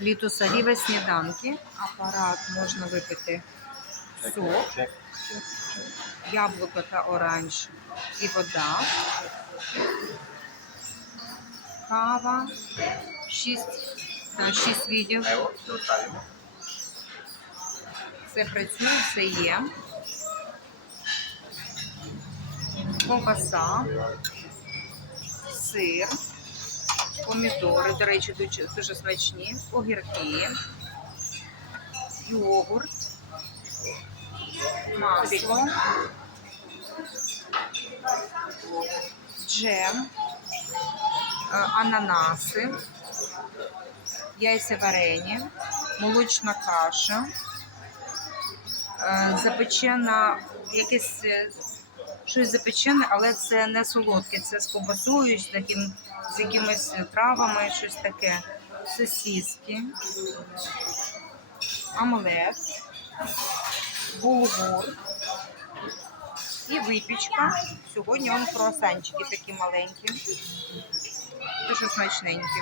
літосаріве сніданки. Апарат можна випити сок, яблуко та оранж і вода. Кава, 6, 6 відділ. Все працює, все є. Ковбаса, сир, помідори, до речі, дуже, смачні, огірки, йогурт, масло, джем, е, ананаси, яйця варені, молочна каша, е, запечена якесь е, щось запечене, але це не солодке, це з ковбасою, з, таким, з якимись травами, щось таке. Сосиски, омлет, булгур і випічка. Сьогодні он круасанчики такі маленькі, дуже смачненькі.